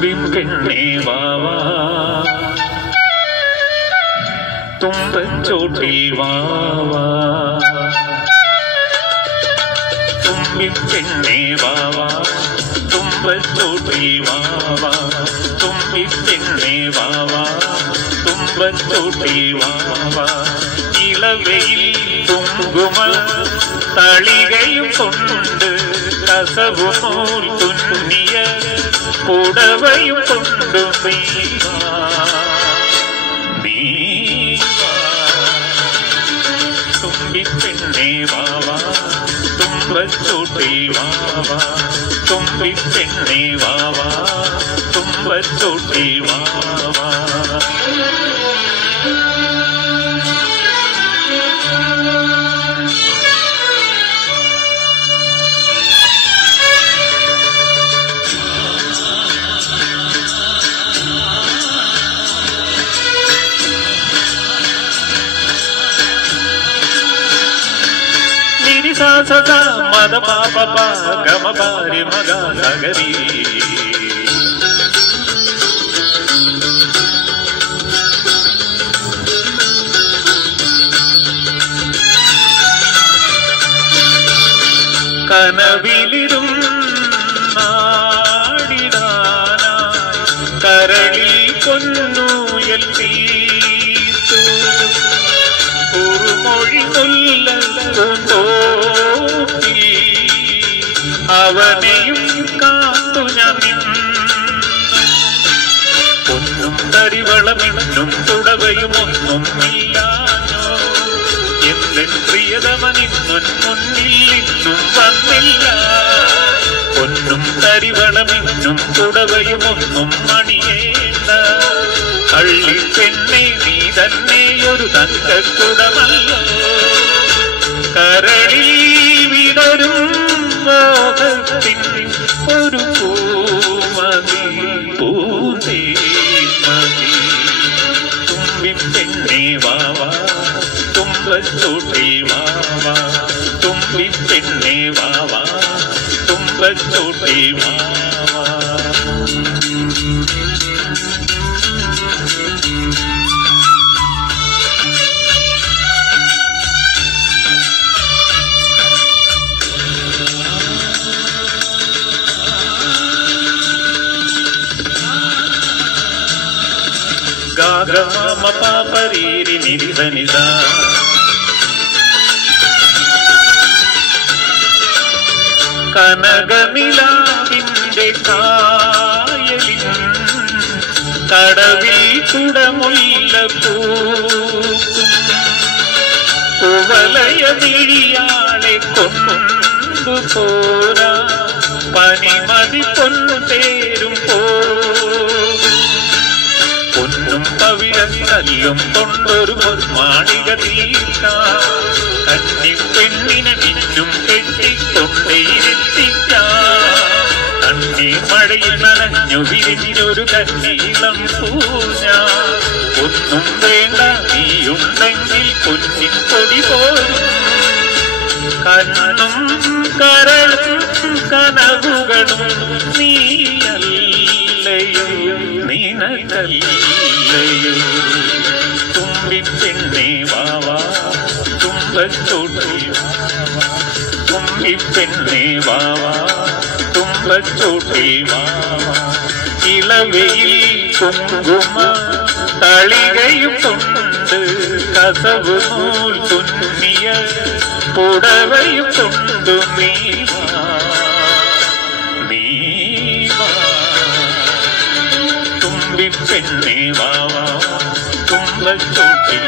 തുമ്പിപ്പെണ്ണേ വാവാ തുമ്പച്ചോട്ടിൽ വാവാ തുമ്പിപ്പെണ്ണേ വാവാ തുമ്പച്ചോട്ടിൽ വാവാ തുമ്പിപ്പെണ്ണേ വാവാ തുമ്പച്ചോട്ടിൽ വാവാ ഇളവയിൽ തുമ്പുമ തളികയും കൊണ്ട് കസവുമൂൽ തുന്നിയ പുടവയും കൊണ്ടു തുമ്പിപ്പെണ്ണേ വാവാ തുമ്പച്ചോട്ടിൽ വാവാ തുമ്പിപ്പെണ്ണേ വാവാ തുമ്പച്ചോട്ടിൽ വാവാ സദ മദ പാപ ഗമ പാരി മഗ സഗരി കനവിലിരും നാടിടാനാ കരളിൽ പൊന്നുയൽ തീർത്തു കുറുമൊഴി കൊല്ലോ അവനെയും കാത്തു ഞാൻ ഒന്നും തരിവളമെന്നും തുടവയും ഒന്നും ഇല്ലാഞ്ഞോ എന്തൻ പ്രിയതമനിന്നും മുന്നിൽ ഇന്നും വന്നില്ല ഒന്നും തരിവളമെന്നും തുടവയും ഒന്നും മണിയേണ്ട കള്ളി പെണ്ണെ നീ തന്നെ ഒരു തങ്കക്കുടമല്ലോ കരളിൽ വിടരും മോഹത്തിൻ ഒരു പൂമതി പൂന്തേമതി തുമ്പിപ്പെണ്ണേ വാവാ തുമ്പച്ചോട്ടിൽ വാവാ തുമ്പിപ്പെണ്ണേ വാവാ തുമ്പച്ചോട്ടിൽ വാവാ ഗമ പാപരീരി നിരിത നിത കനകനിലാവിന്റെ കായലിൻ കടവിൽ കുടമുല്ല പൂക്കും കുവലയ വിഴിയാളെ കൊണ്ടുപോരാ പനിമതി പൊന്നു തേരും പോകും പൊന്നും പവിഴക്കല്ലും കൊണ്ടൊരു മാളിക തീർക്കാം കന്നി പെണ്ണിനെ മിന്നും കെട്ടിക്കൊണ്ടേയിരുത്തിക്കാം കണ്ണീർ മഴയിൽ നനഞ്ഞു വിരിഞ്ഞൊരു കന്നീളം പൂഞ്ഞ ഒന്നും വേണ്ട നീയുണ്ടെങ്കിൽ പൊന്നിൻ കൊടി പോലും കണ്ണും കരളും കനവുകളും നീയല്ലയോ നിനക്കല്ലയോ തുമ്പിപ്പെണ്ണേ വാവാ തുമ്പച്ചോട്ടിൽ തുമ്പിപ്പെണ്ണേ വാവാ തുമ്പച്ചോട്ടിൽ വാവാ ഇളവയിൽ കുങ്കുമ തളികയും കൊണ്ട് കസവ് നൂൽ തുന്നിയ പുടവയും കൊണ്ടു തുമ്പിപ്പെണ്ണേ വാവാ തുമ്പച്ചോട്ടിൽ